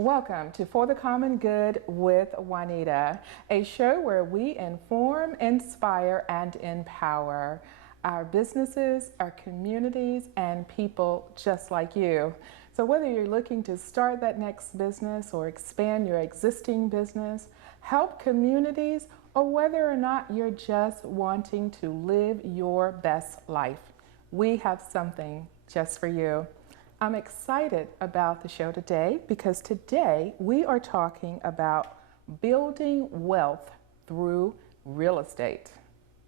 Welcome to For the Common Good with Juanita, a show where we inform, inspire, and empower our businesses, our communities, and people just like you. So whether you're looking to start that next business or expand your existing business, help communities, or whether or not you're just wanting to live your best life, we have something just for you. I'm excited about the show today because today we are talking about building wealth through real estate.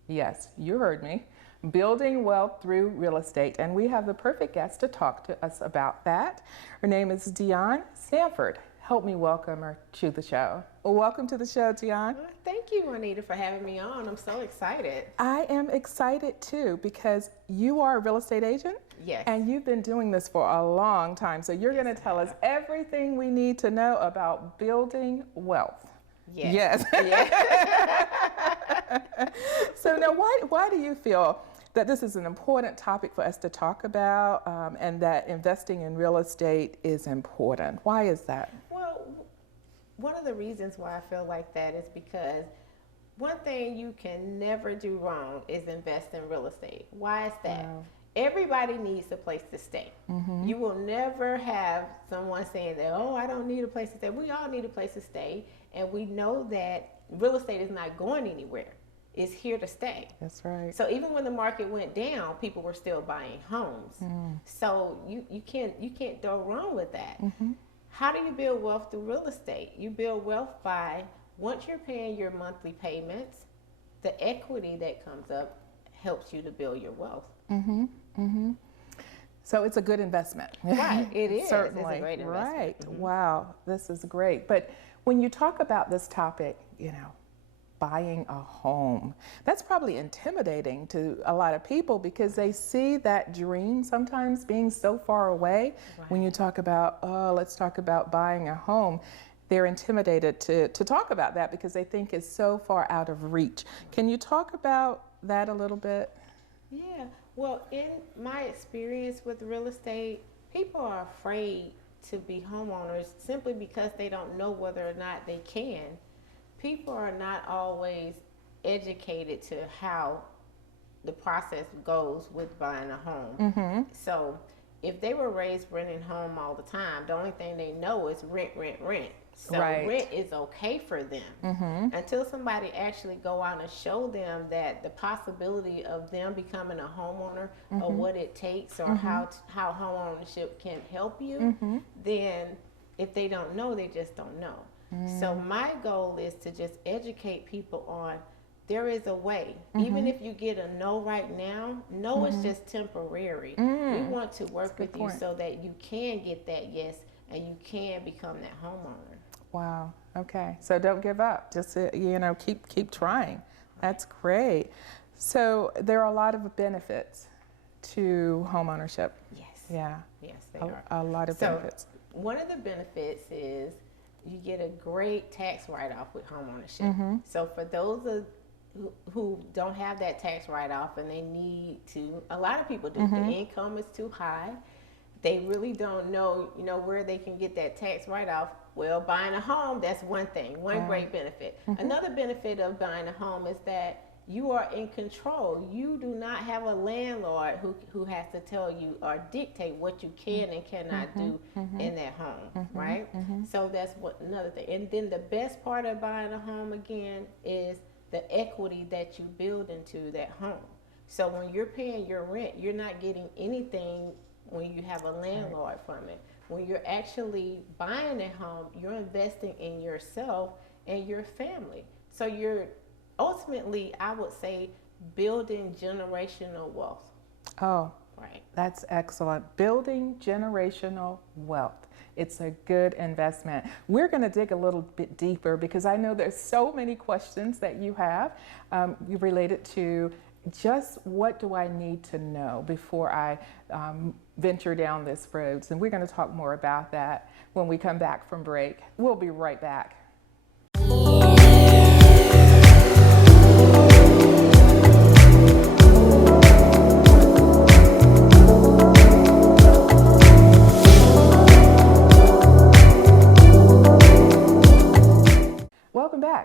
Yes, you heard me. Building wealth through real estate. And we have the perfect guest to talk to us about that. Her name is Dion Stanford. Help me welcome her to the show. Well, welcome to the show, Dion. Thank you, Juanita, for having me on. I'm so excited. I am excited too because you are a real estate agent. Yes. And you've been doing this for a long time. So you're going to tell us everything we need to know about building wealth. Yes. So now why do you feel that this is an important topic for us to talk about and that investing in real estate is important? Why is that? Well, one of the reasons why I feel like that is because one thing you can never do wrong is invest in real estate. Why is that? Wow. Everybody needs a place to stay. Mm-hmm. You will never have someone saying that, oh, I don't need a place to stay. We all need a place to stay. And we know that real estate is not going anywhere. It's here to stay. That's right. So even when the market went down, people were still buying homes. Mm. So you can't go wrong with that. Mm-hmm. How do you build wealth through real estate? You build wealth by, once you're paying your monthly payments, the equity that comes up helps you to build your wealth. Mm-hmm. Mm-hmm. So it's a good investment. Right, it is. Certainly. It's a great investment. Right. Mm-hmm. Wow, this is great. But when you talk about this topic, buying a home, that's probably intimidating to a lot of people because they see that dream sometimes being so far away. Right. When you talk about, let's talk about buying a home, they're intimidated to talk about that because they think it's so far out of reach. Can you talk about that a little bit? Yeah. Well, in my experience with real estate, people are afraid to be homeowners simply because they don't know whether or not they can. People are not always educated to how the process goes with buying a home. Mm-hmm. So if they were raised renting home all the time, the only thing they know is rent. So right. Rent is okay for them until somebody actually go out and show them that the possibility of them becoming a homeowner or what it takes or how homeownership can help you, then if they don't know, they just don't know. So my goal is to just educate people on there is a way. Even if you get a no right now, no is just temporary. We want to work with you so that you can get that yes and you can become that homeowner. Wow. Okay. So don't give up. Just keep trying. That's great. So there are a lot of benefits to homeownership. Yes. Yeah. Yes, they are. A lot of benefits. One of the benefits is you get a great tax write-off with homeownership. So for those who don't have that tax write-off and they need to, a lot of people do. The income is too high. They really don't know, where they can get that tax write-off. Well, buying a home, that's one thing, one great benefit. Another benefit of buying a home is that you are in control. You do not have a landlord who has to tell you or dictate what you can and cannot do in that home, right? So that's another thing. And then the best part of buying a home, again, is the equity that you build into that home. So when you're paying your rent, you're not getting anything when you have a landlord from it. When you're actually buying a home, you're investing in yourself and your family. So you're ultimately, I would say, building generational wealth. Oh, right. That's excellent. Building generational wealth. It's a good investment. We're going to dig a little bit deeper because I know there's so many questions that you have related to just what do I need to know before I venture down this road. And we're going to talk more about that when we come back from break. We'll be right back.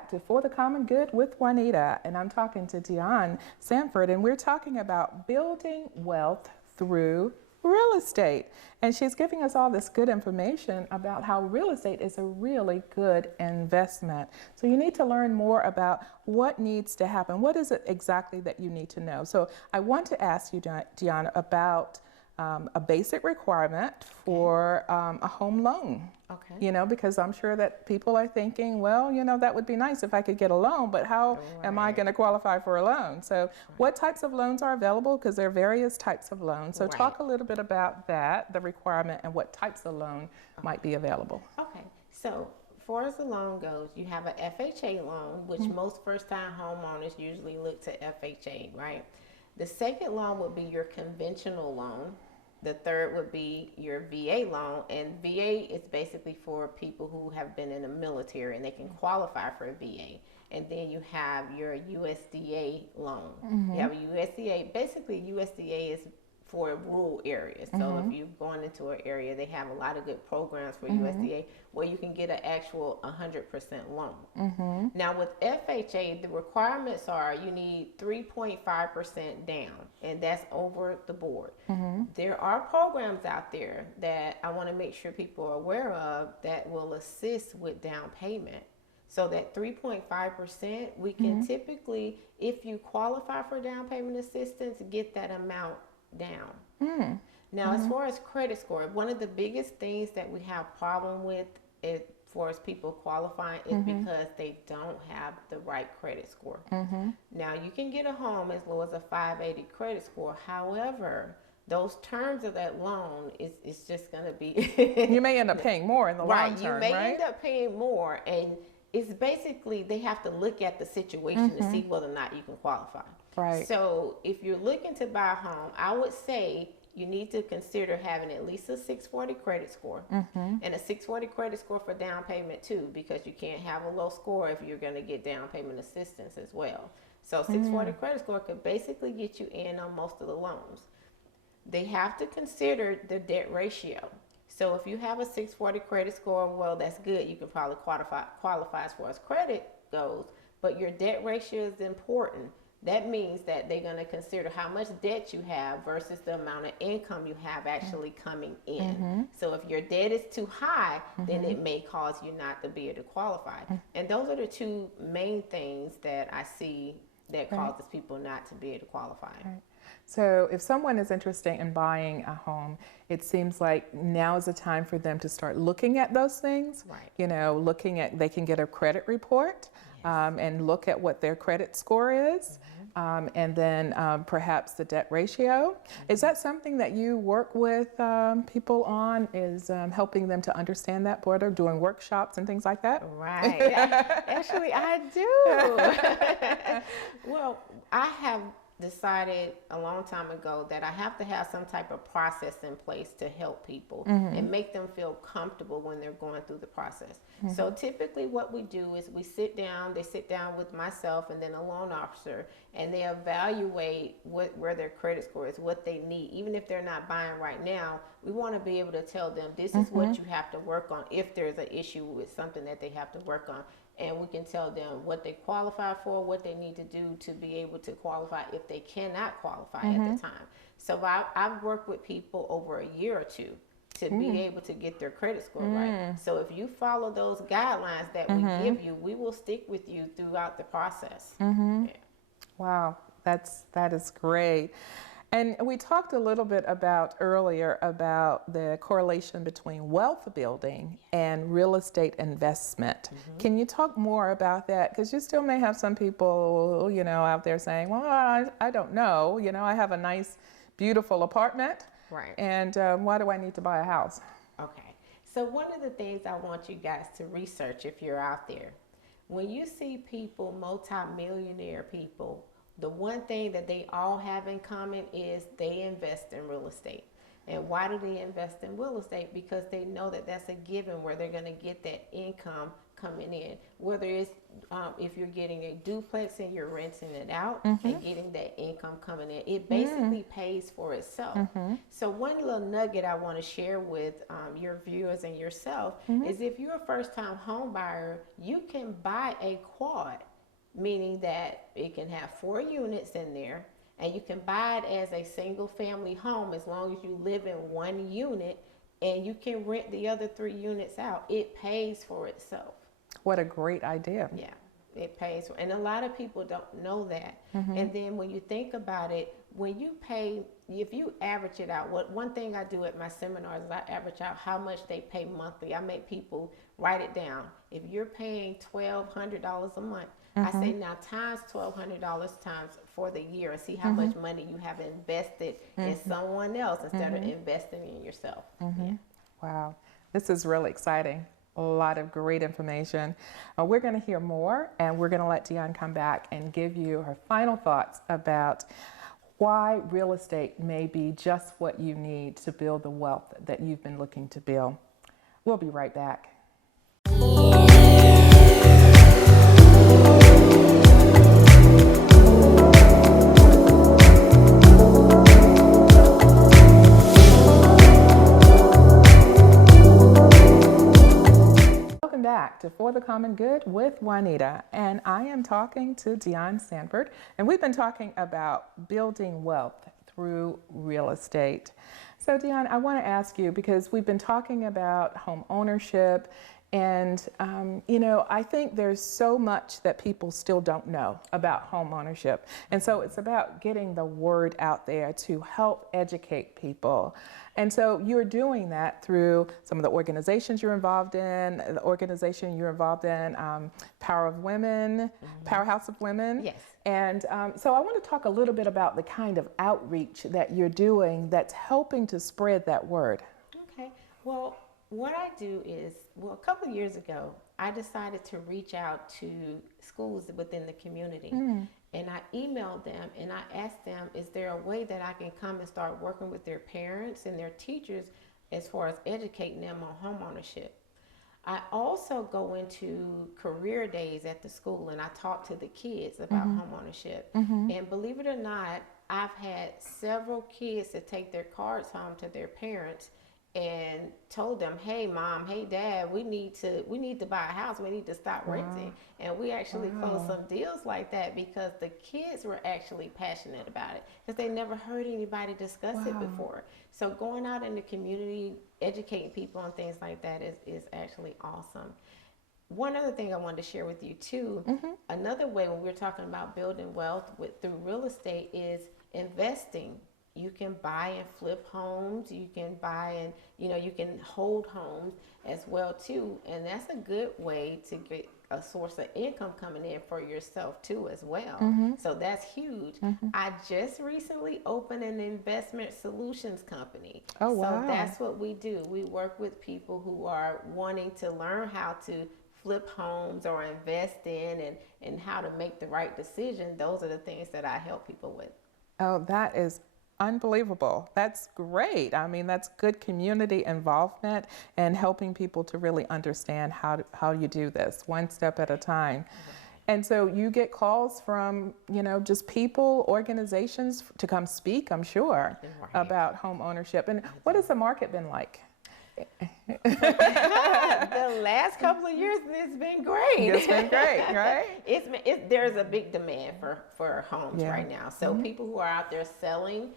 back to For the Common Good with Juanita, and I'm talking to Dion Sanford, and we're talking about building wealth through real estate. And she's giving us all this good information about how real estate is a really good investment. So you need to learn more about what needs to happen. What is it exactly that you need to know? So I want to ask you, Dion, about a basic requirement for a home loan. Okay. You know, because I'm sure that people are thinking, well, you know, that would be nice if I could get a loan, but how am I going to qualify for a loan? So what types of loans are available? Because there are various types of loans. So talk a little bit about that, the requirement, and what types of loan might be available. Okay. So as far as the loan goes, you have an FHA loan, which most first-time homeowners usually look to FHA, right? The second loan would be your conventional loan. The third would be your VA loan, and VA is basically for people who have been in the military and they can qualify for a VA. And then you have your USDA loan. You have a USDA. Basically, USDA is for rural areas. So if you're going into an area, they have a lot of good programs for USDA where you can get an actual 100% loan. Now with FHA, the requirements are you need 3.5% down, and that's over the board. There are programs out there that I want to make sure people are aware of that will assist with down payment. So that 3.5%, we can typically, if you qualify for down payment assistance, get that amount down. Now, as far as credit score, one of the biggest things that we have problem with as far as people qualifying is because they don't have the right credit score. Now, you can get a home as low as a 580 credit score. However, those terms of that loan is just going to be You may end up paying more in the long term, you may end up paying more, and it's basically they have to look at the situation to see whether or not you can qualify. Right. So if you're looking to buy a home, I would say you need to consider having at least a 640 credit score and a 640 credit score for down payment too, because you can't have a low score if you're going to get down payment assistance as well. So 640 credit score could basically get you in on most of the loans. They have to consider the debt ratio. So if you have a 640 credit score, well, that's good. You can probably qualify as far as credit goes, but your debt ratio is important. That means that they're going to consider how much debt you have versus the amount of income you have actually coming in. So if your debt is too high, then it may cause you not to be able to qualify. And those are the two main things that I see that causes people not to be able to qualify. So if someone is interested in buying a home, it seems like now is the time for them to start looking at those things. You know, looking at, they can get a credit report and look at what their credit score is. And then perhaps the debt ratio. Is that something that you work with people on, is helping them to understand that better, doing workshops and things like that? Right. Actually, I do. Well, I have decided a long time ago that I have to have some type of process in place to help people and make them feel comfortable when they're going through the process. So typically what we do is they sit down with myself and then a loan officer, and they evaluate where their credit score is, what they need. Even if they're not buying right now, we want to be able to tell them this is what you have to work on if there's an issue with something that they have to work on. And we can tell them what they qualify for, what they need to do to be able to qualify if they cannot qualify at the time. So I've worked with people over a year or two to be able to get their credit score right. So if you follow those guidelines that we give you, we will stick with you throughout the process. Wow, that is great. And we talked a little bit earlier about the correlation between wealth building and real estate investment. Can you talk more about that? Because you still may have some people, you know, out there saying, well, I don't know. You know, I have a nice, beautiful apartment. Right. And why do I need to buy a house? Okay. So one of the things I want you guys to research if you're out there, when you see people, multi-millionaire people, the one thing that they all have in common is they invest in real estate. And why do they invest in real estate? Because they know that that's a given where they're going to get that income coming in. Whether it's if you're getting a duplex and you're renting it out and getting that income coming in, it basically pays for itself. So one little nugget I want to share with your viewers and yourself is if you're a first-time home buyer, you can buy a quad, meaning that it can have 4 units in there, and you can buy it as a single family home as long as you live in 1 unit, and you can rent the other 3 units out. It pays for itself. What a great idea. Yeah, it pays for, and a lot of people don't know that. And then when you think about it, when you pay, if you average it out, one thing I do at my seminars is I average out how much they pay monthly. I make people write it down. If you're paying $1,200 a month, I say now times $1,200 times for the year and see how much money you have invested in someone else instead of investing in yourself. Yeah. Wow, this is really exciting. A lot of great information. We're going to hear more, and we're going to let Dion come back and give you her final thoughts about why real estate may be just what you need to build the wealth that you've been looking to build. We'll be right back. Welcome back to For the Common Good with Juanita, and I am talking to Dion Sanford, and we've been talking about building wealth through real estate. So Dion, I want to ask you, because we've been talking about home ownership, and I think there's so much that people still don't know about home ownership, and so it's about getting the word out there to help educate people. And so you're doing that through some of the organizations you're involved in, the organization you're involved in, Power of Women, Powerhouse of Women. Yes. And so I want to talk a little bit about the kind of outreach that you're doing that's helping to spread that word. Okay. Well, what I do is, a couple of years ago, I decided to reach out to schools within the community. And I emailed them and I asked them, is there a way that I can come and start working with their parents and their teachers as far as educating them on home ownership? I also go into career days at the school and I talk to the kids about home ownership. And believe it or not, I've had several kids that take their cards home to their parents and told them, hey mom, hey dad, we need to buy a house, we need to stop renting. And we actually closed some deals like that because the kids were actually passionate about it, because they never heard anybody discuss it before. So going out in the community, educating people on things like that is actually awesome. One other thing I wanted to share with you too, another way when we're talking about building wealth through real estate is investing. You can buy and flip homes. You can buy and, you can hold homes as well too. And that's a good way to get a source of income coming in for yourself too as well. So that's huge. I just recently opened an investment solutions company. Oh, wow. So that's what we do. We work with people who are wanting to learn how to flip homes or invest in and how to make the right decision. Those are the things that I help people with. Oh, that is unbelievable. That's great. I mean, that's good community involvement and helping people to really understand how you do this one step at a time. And so you get calls from, just people, organizations to come speak, I'm sure, about home ownership. And what has the market been like? The last couple of years, it's been great. It's been great, right? There's a big demand for homes right now. So people who are out there selling,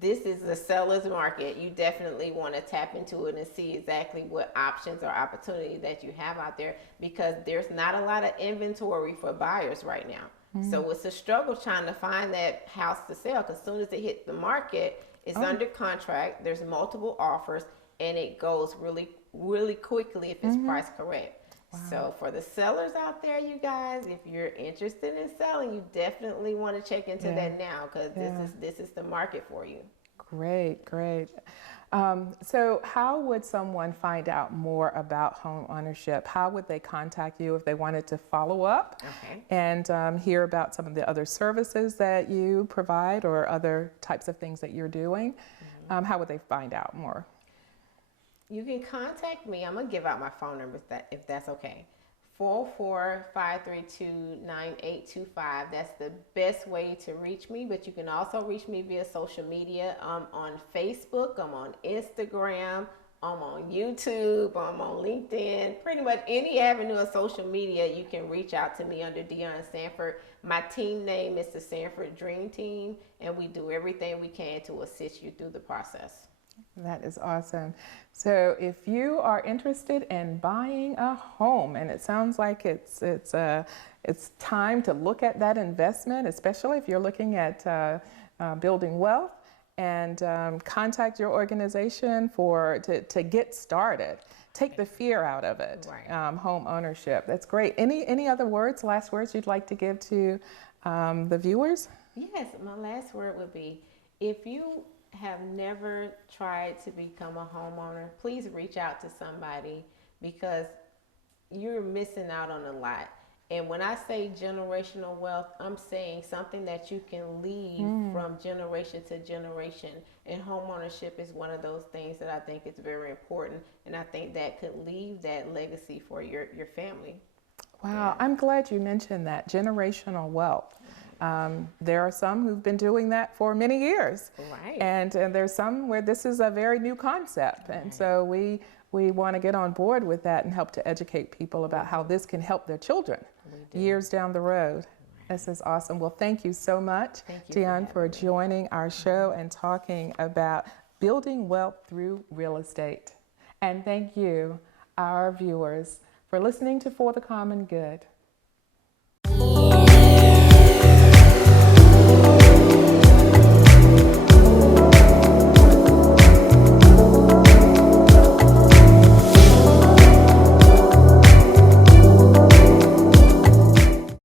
this is the seller's market. You definitely want to tap into it and see exactly what options or opportunities that you have out there, because there's not a lot of inventory for buyers right now. So it's a struggle trying to find that house to sell, because as soon as it hits the market, it's under contract, there's multiple offers, and it goes really, really quickly if it's priced correct. Wow. So for the sellers out there, you guys, if you're interested in selling, you definitely want to check into that now, because this is the market for you. Great, great. So how would someone find out more about home ownership? How would they contact you if they wanted to follow up and hear about some of the other services that you provide or other types of things that you're doing? how would they find out more? You can contact me. I'm going to give out my phone number if that's okay. 404-532-9825. That's the best way to reach me, but you can also reach me via social media. I'm on Facebook, I'm on Instagram, I'm on YouTube, I'm on LinkedIn. Pretty much any avenue of social media, you can reach out to me under Deion Sanford. My team name is the Sanford Dream Team, and we do everything we can to assist you through the process. That is awesome. So if you are interested in buying a home, and it sounds like it's time to look at that investment, especially if you're looking at building wealth, and contact your organization to get started. Take the fear out of it. Right. Home ownership. That's great. Any other words, last words you'd like to give to the viewers? Yes, my last word would be, if you have never tried to become a homeowner, please reach out to somebody, because you're missing out on a lot. And when I say generational wealth, I'm saying something that you can leave from generation to generation. And homeownership is one of those things that I think is very important. And I think that could leave that legacy for your family. Wow, Yeah. I'm glad you mentioned that, generational wealth. There are some who've been doing that for many years. Right. And there's some where this is a very new concept. And Right. so we want to get on board with that and help to educate people about how this can help their children years down the road. This is awesome. Well, thank you so much, Deion, for joining our show and talking about building wealth through real estate. And thank you, our viewers, for listening to For the Common Good.